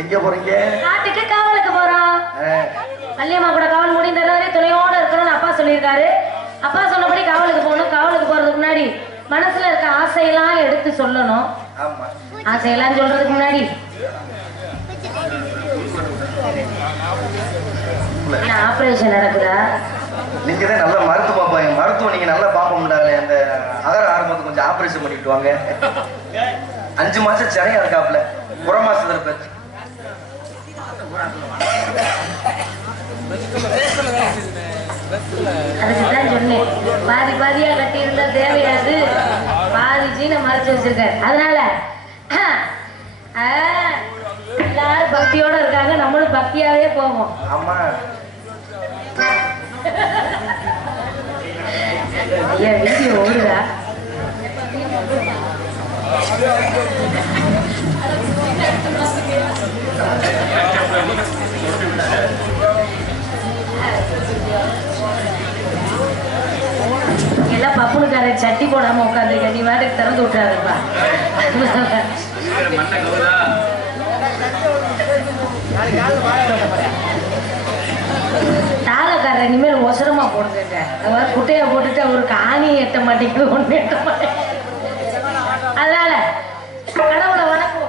எங்க போறீங்க? காட்டுக்கு காவலுக்கு போறோம். வள்ளியம்மா கூட காவல் முடிந்தவரை துணையோட இருக்கணும்னு அப்பா சொல்லியிருக்காரு. அப்பா சொன்னபடி காவலுக்கு போகணும். காவலுக்கு போறதுக்கு முன்னாடி மனசுல இருக்க ஆசையெல்லாம் எடுத்து சொல்லணும். ஆசையெல்லாம் சொல்றதுக்கு முன்னாடி ஆபரேஷன் நடக்குதா? நீங்க தான் நல்ல மருத்துவம் நீங்க நல்லா பாப்போம்டாலே. அந்த அகர ஆரம்பத்தை கொஞ்சம் ஆபரேஷன் பண்ணிட்டு வாங்க. 5 மாசம் சிறையா இருக்காப்ல, புற மாசத்துல இருப்ப. அதுக்குதான் சொன்னேன், பாதி பாதியா கட்டி இருந்தா தேவையாது, பாதி சீனை மறைச்சு வச்சிருக்காரு. அதனால எல்லாரும் பக்தியோட இருக்காங்க, நம்மளும் பக்தியாவே போவோம். ஆமா ஐயா வீடியோ ஓடுதா? எல்லாம் பப்புனுக்கார சட்டி போடாம உட்காந்துருக்க, நீ வாட்டுக்கு திறந்து விட்டுறாருப்பா. தாளக்காரர் இனிமேல் ஒசரமா போடுங்க. குட்டையா போட்டுட்டு அவருக்கு ஆணி எட்ட மாட்டேங்குது, ஒண்ணு எட்ட மாட்டேங்குது. அதனால கடவுளை வணக்கம்.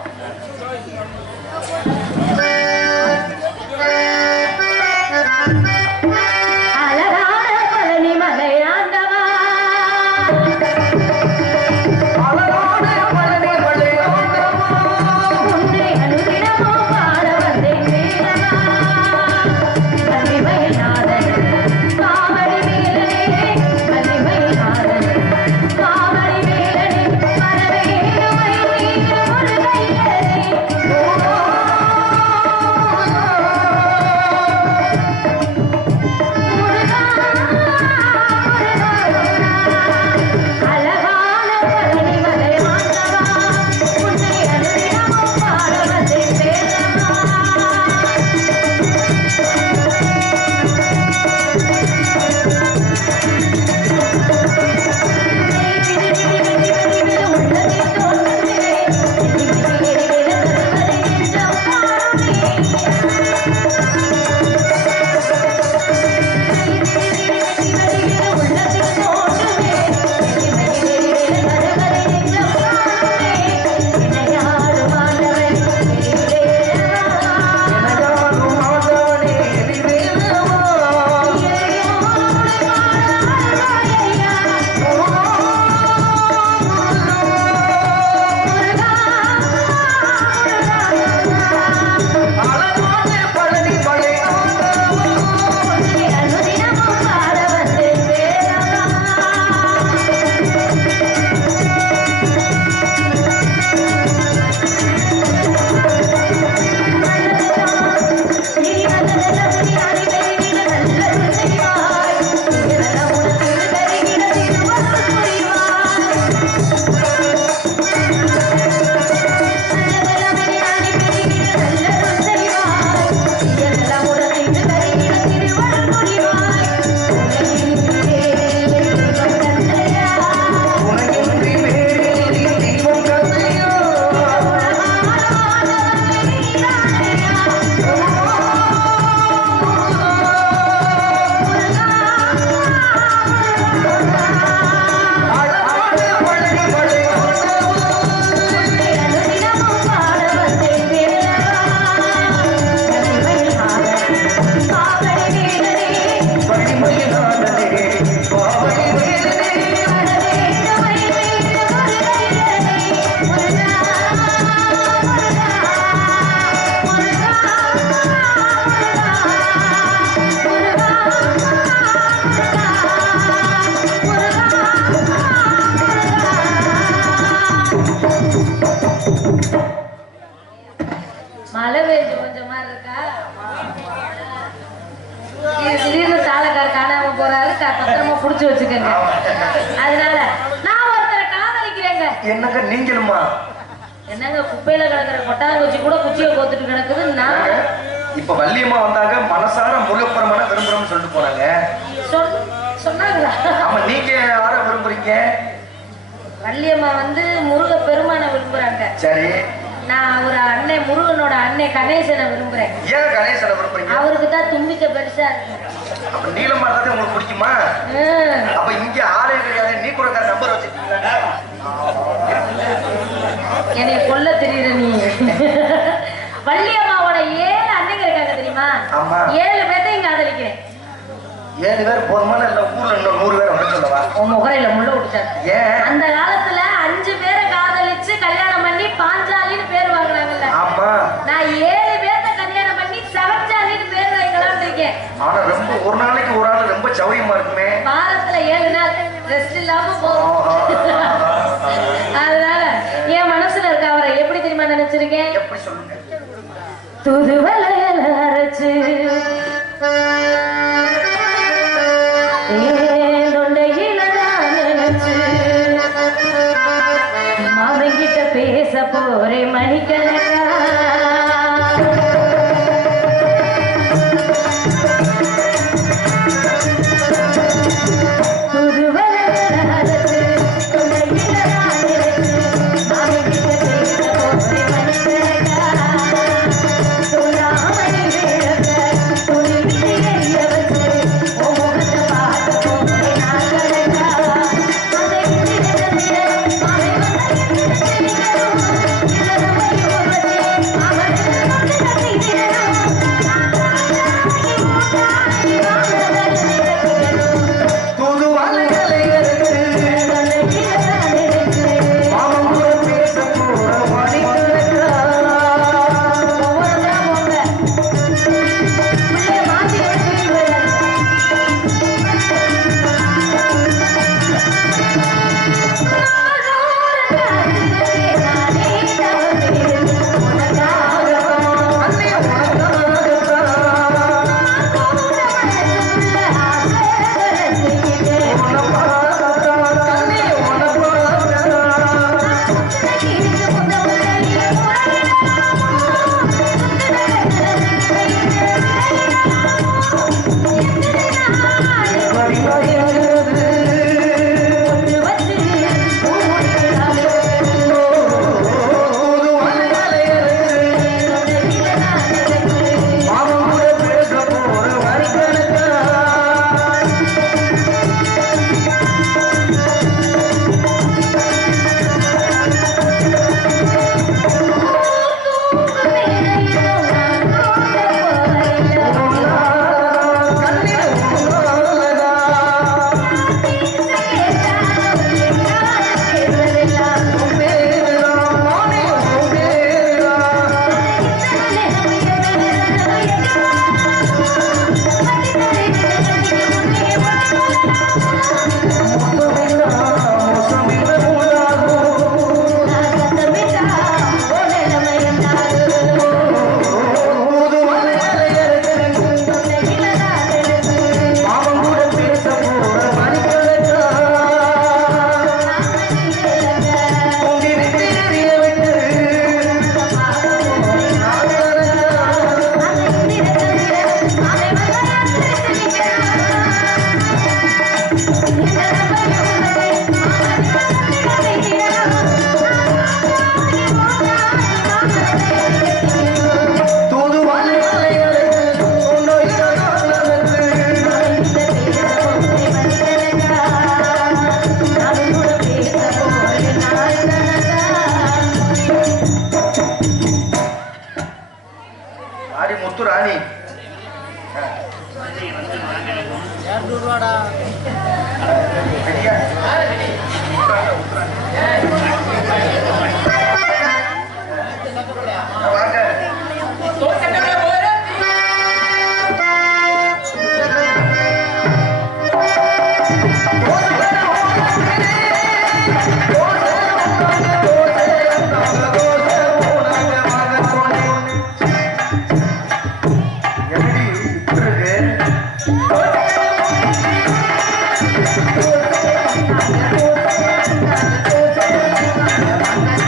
என்னங்க நீங்களுமா? என்னங்க குப்பையில கிடக்குற கொட்டாங்குச்சி கூட குச்சியை கோத்துட்டு கிடக்குது. நான் இப்ப வள்ளியம்மா வந்தாங்க, மனசார முருகப்பெருமான விரும்புறோம்னு சொல்லிட்டு போறாங்க. சொன்னாங்களா? ஆமா, நீங்க யார விரும்புறீங்க? வள்ளியம்மா வந்து முருக பெருமான விரும்புறாங்க. சரி, நான் ஒரு அண்ணன் முருகனோட அண்ணன் கணேசனை விரும்புறேன். ஏன் கணேசனை விரும்புறீங்க? அவருக்கு தான் தும்பிக்கை பெருசா இருக்கு. அப்ப நீளமா இருந்தா உங்களுக்கு பிடிக்குமா? அப்ப இங்க ஆளே கிடையாது, நீ கூட நம்பர் வச்சிருக்கீங்களா? என்னைய கொல்ல தெரியுற நீ. வள்ளியம்மாவோட 7 அன்னைங்க இருக்காங்க தெரியுமா? 7 பேர்த்தையும் காதலிக்கிறேன். 7 பேர் போதுமா? இல்ல ஊர்ல இன்னும் 100 பேர் வர சொல்லவா? உன் முகரையில முள்ள விட்டுட்டாரு. ஏன்? அந்த காலத்துல 5 பேரை காதலிச்சு கல்யாணம் பண்ணி பாஞ்சாலின்னு பேர் வாங்கினாங்கல்ல. ஆமா. நான் 7 பேர்த்த கல்யாணம் பண்ணி சவஞ்சாலின்னு பேர் வைக்கலாம்னு இருக்கேன். ஆனா ரொம்ப ஒரு நாளைக்கு ஒரு ஆள் ரொம்ப சௌரியமா இருக்குமே. வாரத்துல 7 நாள் ரெஸ்ட் இல்லாம போகும். அதனால என் மனசுல இருக்க அவரை எப்படி தெரியுமா நினைச்சிருக்கேன்? எப்படி சொல்லுங்க? துதுவலையில அரைச்சு தொண்டையில நினைச்சு மாமன் கிட்ட பேச போறேன் மணிக்கணக்கா. Thank you.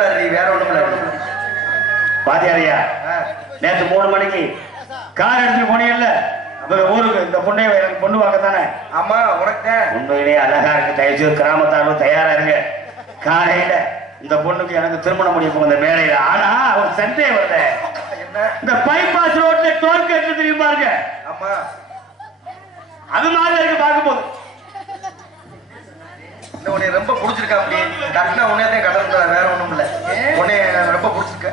சொல்றாரு, வேற ஒண்ணும் இல்ல. பாத்தியாரியா நேற்று 3 மணிக்கு கார் எடுத்துட்டு போனீங்கல்ல ஊருக்கு இந்த பொண்ணை எனக்கு பொண்ணு வாங்க தானே? ஆமா, உனக்கு உண்மையிலேயே அழகா இருக்கு. தயவுசெய்து கிராமத்தாரும் தயாரா இருங்க. காலையில இந்த பொண்ணுக்கு எனக்கு திருமணம் முடிய போகுது மேலையில. ஆனா ஒரு சந்தேகம் வரல. என்ன? இந்த பைபாஸ் ரோட்ல டோல் கேட்டு தெரியுமா இருக்கு? ஆமா, அது மாதிரி இருக்கு பார்க்கும்போது. உன்னை ரொம்ப பிடிச்சிருக்கா? அப்படி கட்டினா உன்னே கடந்த வேற ஒண்ணும் இல்ல. உன்னை ரொம்ப பிடிச்சிருக்க.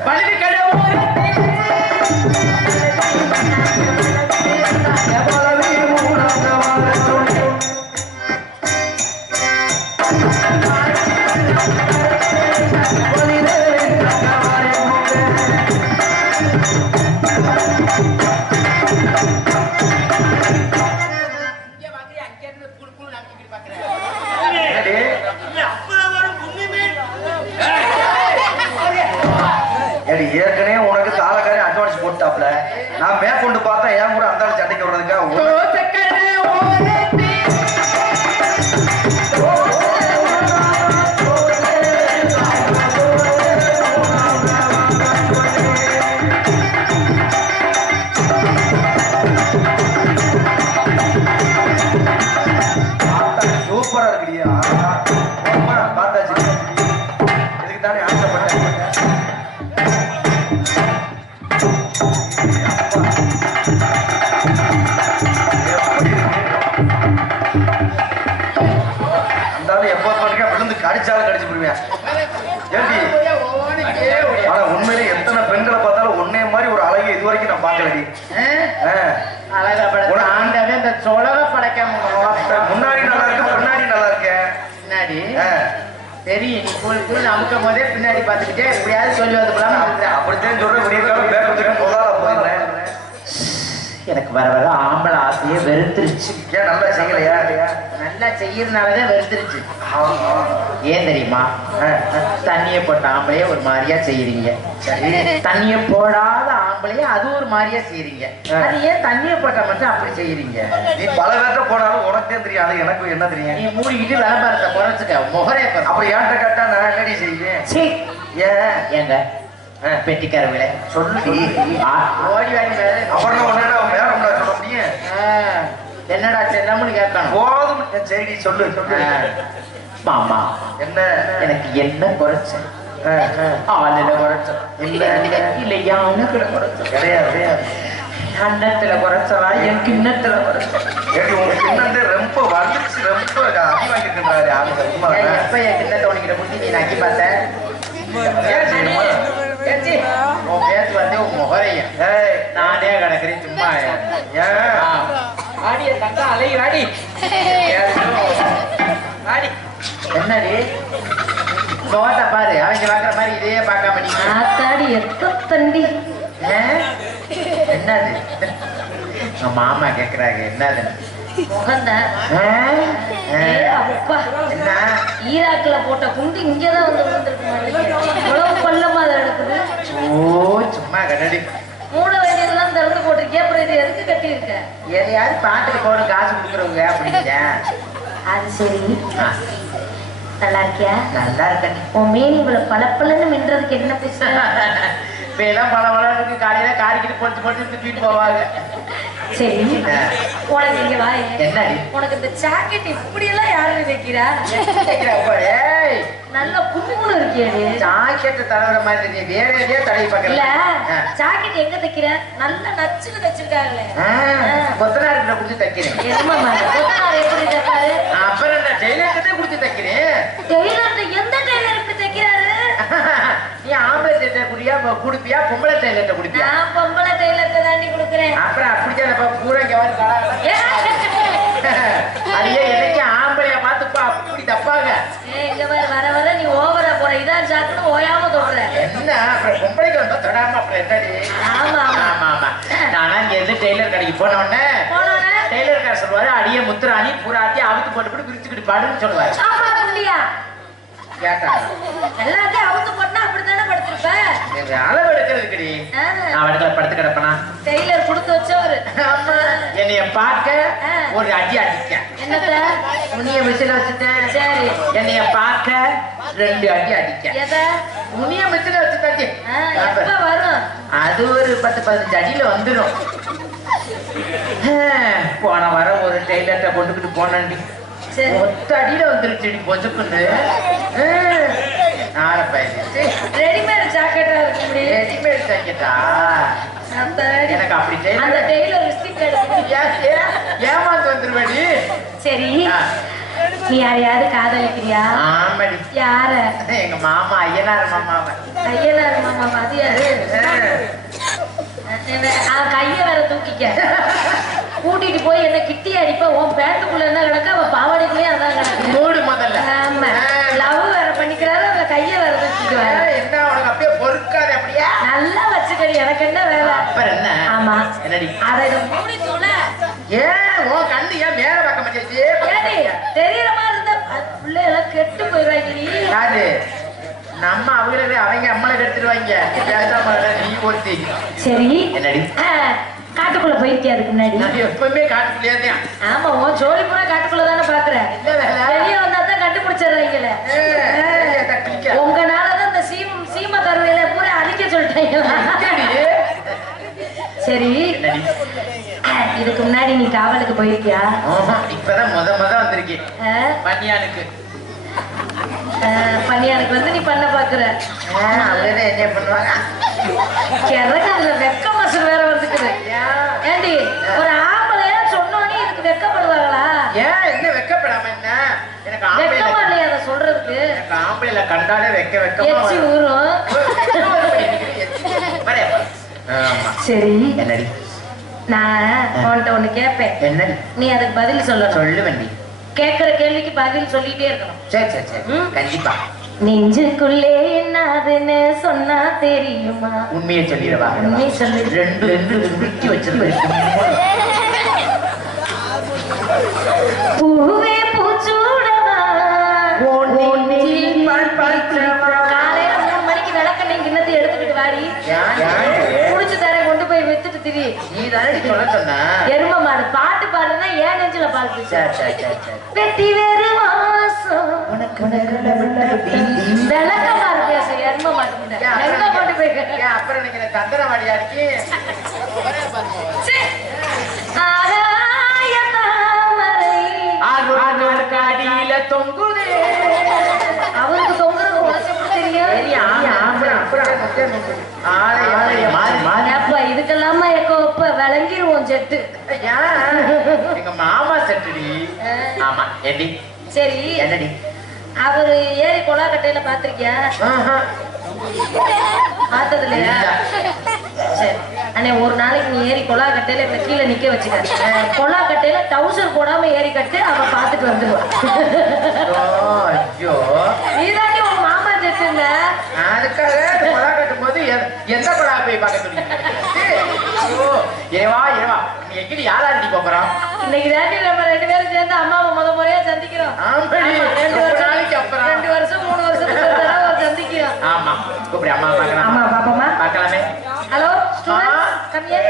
ஏற்கனவே உனக்கு தாளக்காரே அட்வான்ஸ் போட்டாப்ல. நான் மேற்கொண்டு பார்த்தா ஏன் கூட அந்த சண்டைக்கு வர்றதுக்கா? சூப்பரா இருக்குடியா, பார்த்தாச்சு. இதுக்கு தானே ஆசைப்பட்டேன். கடிச்சாலும் கடிச்சு போடுவேன். ஆனா உண்மையிலே எத்தனை பெண்களை பார்த்தாலும் உன்னைய மாதிரி ஒரு அழகு இது வரைக்கும் நான் பார்க்கலடி. முன்னாடி நல்லா இருக்கு, பின்னாடி நல்லா இருக்கேன். பின்னாடி தெரியும் நீ கூழ் அமுக்கும் போதே பின்னாடி பார்த்துக்கிட்டே எப்படியாவது சொல்லி வந்து அப்படித்தான் சொல்றேன். பேசுறதுக்கு முதல்ல போயிடுறேன். எனக்கு வர வர ஆம்பளை ஆசையே வெறுத்துருச்சு. ஏன் நல்லா செய்யலையா? நல்லா செய்யறதுனாலதான் வெறுத்துருச்சு. ஏன் தெரியுமா? தண்ணியை போட்ட ஆம்பளையே ஒரு மாதிரியா செய்யறீங்க, தண்ணியை போடாத ஆம்பளையே அது ஒரு மாதிரியா செய்யறீங்க. அது ஏன் தண்ணியை போட்டா மட்டும் அப்படி செய்யறீங்க? நீ பல பேர்ட்ட போனாலும் உனக்கே தெரியும், அது எனக்கு என்ன தெரியும்? நீ மூடிக்கிட்டு விளம்பரத்தை குறைச்சுக்க, முகரே அப்ப ஏன்ட்ட கேட்டா நான் என்னடி செய்வேன்? ஏன் ஏங்க பெட்டிக்காரங்களே சொல்லு ஓடி வாடி அப்புறம் சொல்ல முடியும். என்னடா செல்லம்னு கேட்கணும். போதும், சரி சொல்லு சொல்லு. மாமா என்ன? எனக்கு என்ன குறைச்ச? ஆளுல குறைச்ச இல்ல யானைக்குள்ள குறைச்ச கிடையாது. அன்னத்துல குறைச்சலா என் கிண்ணத்துல குறைச்ச? உங்க கிண்ணந்து ரொம்ப வந்துச்சு, ரொம்ப அடி வாங்கிருக்கிறாரு. எப்ப என் கிண்ணத்தை உனக்கிட்ட முட்டி நீ நக்கி பார்த்த? பேச்சு வந்து உன் முகரையும் நானே கிடக்குறேன் சும்மா. ஆடிய தந்தா அலை ஆடி ஆடி என்னடி நோட்ட பாரு, அவங்க பாக்குற மாதிரி இதையே பார்க்காம நீ ஆத்தாடி எத்த தண்டி. என்னது? மாமா கேக்குறாங்க என்னது? என்ன ஈராக்ல போட்ட குண்டு இங்கதான் வந்து விழுந்திருக்கு. கொல்லமா அதை எடுக்குது. ஓ சும்மா கண்ணடி மூட வேண்டியதெல்லாம் திறந்து போட்டிருக்கேன். அப்புறம் இது எதுக்கு கட்டி இருக்க? எதையாவது பாட்டுக்கு போன காசு கொடுக்குறவங்க அப்படிங்க. அது சரி, நல்லா இருக்கியா? நல்லா இருக்கேன். உன் மீன் இவ்வளவு பளபளன்னு மின்றதுக்கு என்ன பேச? இப்பெல்லாம் பல வளர்க்கு காலையில காரிக்கிட்டு பொறுத்து பொறுத்து தூக்கிட்டு போவாங்க. சரி, உனக்கு இங்க வா. என்ன உனக்கு இந்த ஜாக்கெட் இப்படி எல்லாம் யாரு வைக்கிறா? நல்ல கும்முன்னு இருக்கியது. ஜாக்கெட் தடவுற மாதிரி நீ வேற எதையோ தடவி பார்க்கல. இல்ல, ஜாக்கெட் எங்க தைக்கிற? நல்ல நச்சுன்னு தைச்சிருக்காங்களே. கொத்தனார்கிட்ட கொடுத்து தைக்கிறேன். கொத்தனார் எப்படி தைப்பாரு? அப்புறம் நான் டெய்லர்கிட்ட கொடுத்து தைக்கிறேன். டெய்லர் எந்த டெய்லர் இப்படி தைக்கிறாரு? நீ ஆம்பளை டெய்லர் குடியா குடுப்பியா பொம்பளை டெய்லர்கிட்ட குடிப்பியா? நான் பொம்பளை டெய்லர்கிட்ட தாண்டி கொடுக்குறேன். அப்புறம் அப்படிதான் பூரா இங்க வந்து அடியே எனக்கு ஆம்பளைய பார்த்துப்பா அப்படி தப்பாங்க. இங்க வர வர நீ ஓவரா போற. இதான் ஜாக்குன்னு ஓயாம தொடுற. என்ன அப்புறம் பொம்பளைக்கு வந்தா தொடாம அப்புறம் என்னடி? ஆமா ஆமா ஆமா. நானா இங்க இருந்து டெய்லர் கடைக்கு போனோடனே டெய்லர் கடை சொல்லுவாரு, அடியே முத்துராணி பூராத்தி அவுத்து போட்டு விரிச்சுக்கிட்டு பாடுன்னு சொல்லுவாரு. ஆமா இல்லையா? கேட்டா எல்லாத்தையும் அவுத்து போட்டா அப்படித்தானே படுத்திருப்ப. அளவு எடுக்கிறதுக்குடி நான் இடத்துல படுத்து கிடப்பனா? டெய்லர் கொடுத்து வச்சவரு. ஆமா, என்னைய பார்க்க ஒரு அடி அடிக்க. என்னத்துல? உன்னைய மிஷின வச்சுட்டேன். சரி, என்னைய பார்க்க 2 அடி அடிக்க. எதை? துணிய மிஷின வச்சுட்டாச்சு. எப்ப வரும்? அது ஒரு 10-15 அடியில வந்துடும். போன வாரம் ஒரு டெய்லர்ட்ட கொண்டுகிட்டு போனேன்டி. சரி. 10 அடியில வந்துருச்சுடி பொசுக்குன்னு. ரெடிமேட் ஜாக்கெட்டா இருக்கு இப்படி. ரெடிமேட் ஜாக்கெட்டா? எனக்கு அப்படி அந்த டெய்லர் ரிஸ்ட்ரிக்ட் எடுத்து ஏமாந்து வந்துருவேடி. சரி, நீ யாரையாவது காதலிக்கிறியா? ஆமாடி. யார? எங்க மாமா ஐயனார் மாமாவை. ஐயனார் மாமா? அது யாரு? கைய வேற தூக்கிக்க. கூட்டிட்டு போய் என்ன கிட்டி அடிப்ப. உன் பேண்ட்டுக்குள்ள என்ன கிடக்க, அவன் பாவாடைக்குள்ளே அதான் கிடக்கு. மூடு முதல்ல. ஆமா, லவ் வேற பண்ணிக்கிறாரு. அவ கைய வேற தூக்கிக்குவாரு. என்ன உனக்கு அப்படியே பொறுக்காது அப்படியா? நல்லா வச்சுக்கடி, எனக்கு என்ன வேலை? அப்புறம் என்ன? ஆமா, என்னடி அதை மூடி தூள. ஏன் உன் கண்ணு ஏன் மேல பார்க்க மாட்டேங்குது? தெரியற மாதிரி இருந்தா பிள்ளையெல்லாம் கெட்டு போயிடுவாங்கடி. யாரு? நம்ம அவங்களே அவங்க அம்மளை கெடுத்துருவாங்க. நீ போச்சு. சரி, என்னடி காட்டுக்குள்ள போயிருக்கியா அதுக்கு முன்னாடி? நான் எப்பவுமே காட்டுக்குள்ளே. ஆமா, உன் ஜோலி பூரா காட்டுக்குள்ள தானே பாக்குறேன். வெளியே வந்தா தான் கண்டுபிடிச்சிடுறீங்களே. உங்கனாலதான் இந்த சீம கருவையில பூரா அழிக்க சொல்லிட்டாங்க. சரி, இதுக்கு முன்னாடி நீ காவலுக்கு போயிருக்கியா? இப்பதான் முத வந்திருக்கேன் பன்னியானுக்கு. பன்னியானுக்கு வந்து நீ பண்ண பாக்குற. என்ன பண்ணுவாங்க? வெக்க மசல் வேற வந்துக்குது. ஏண்டி, ஒரு ஆம்பளையா சொன்னோன்னே இதுக்கு வெக்கப்படுவாங்களா? ஏன் என்ன வெக்கப்படாம என்ன? எனக்கு வெக்கமா இல்லையா அதை சொல்றதுக்கு? ஆம்பளைல கண்டாலே வெக்க எச்சி ஊரும். சரி, என்னடி நான் உன்கிட்ட ஒண்ணு கேட்பேன். என்ன? நீ அதுக்கு பதில் சொல்லணும். சொல்லுவண்டி. கேட்கிற கேள்விக்கு பதில் சொல்லிட்டே இருக்கணும். சரி சரி சரி, கண்டிப்பா. நெஞ்சுக்குள்ளே என்னதுன்னு சொன்னா தெரியுமா? உண்மையை சொல்லிடுவா. உண்மையை சொல்லி ரெண்டு உருட்டி வச்சிருக்க. பூவே பூச்சூடவா காலையில 3 மணிக்கு விளக்க நீங்க இன்னத்தை எடுத்துக்கிட்டு வாடி. குடிச்சு தர கொண்டு போய் வித்துட்டு திரி. நீ தானே சொல்ல சொன்ன. எரும மாடு பாட்டு பாடுனா ஏன் நெஞ்சில பால் வெட்டி வேறு வாசம் விளக்கமா இருக்கு. எரும மாட்டு எரும கொண்டு போய் அப்புறம் எனக்கு தந்திரவாடியா இருக்கு. காடியில தொங்குதே. அவருக்கு தொங்குறது உனக்கு எப்படி தெரியும்? இதுக்கெல்லாம விளங்கிடுவோம் செட்டு. எங்க மாமா செட்டுடி. ஆமா. எடி சரி, என்னடி? அவரு ஏரி கொலாக்கட்டையில பாத்திருக்கியா? பார்த்தது இல்லையா? சரி, அண்ணே ஒரு நாளைக்கு நீ ஏறி கொலாக்கட்டையில இப்ப கீழே நிக்க வச்சுக்க. கொலாக்கட்டையில டவுசர் போடாம ஏறி கட்டு, அவ பாத்துட்டு வந்துடுவான். நீதாண்டி உன் மாமா செட்டுங்க. அதுக்காக கொலா கட்டும் போது எந்த கொலா போய் பார்க்க சொல்லுங்க. ஏவா நீ எங்கிட்ட யாராண்டி போறோம்? இன்னைக்கு தாண்டி நம்ம 2 பேரும் சேர்ந்து அம்மாவை முறையா சந்திக்கிறோம். 2 வருஷம் 3 வருஷத்துக்கு சந்திக்கிறோம். ஆமா, கூப்பிடு அம்மா பார்க்கலாம். ஆமா, பாப்போமா? பார்க்கலாமே. Hello, students come here.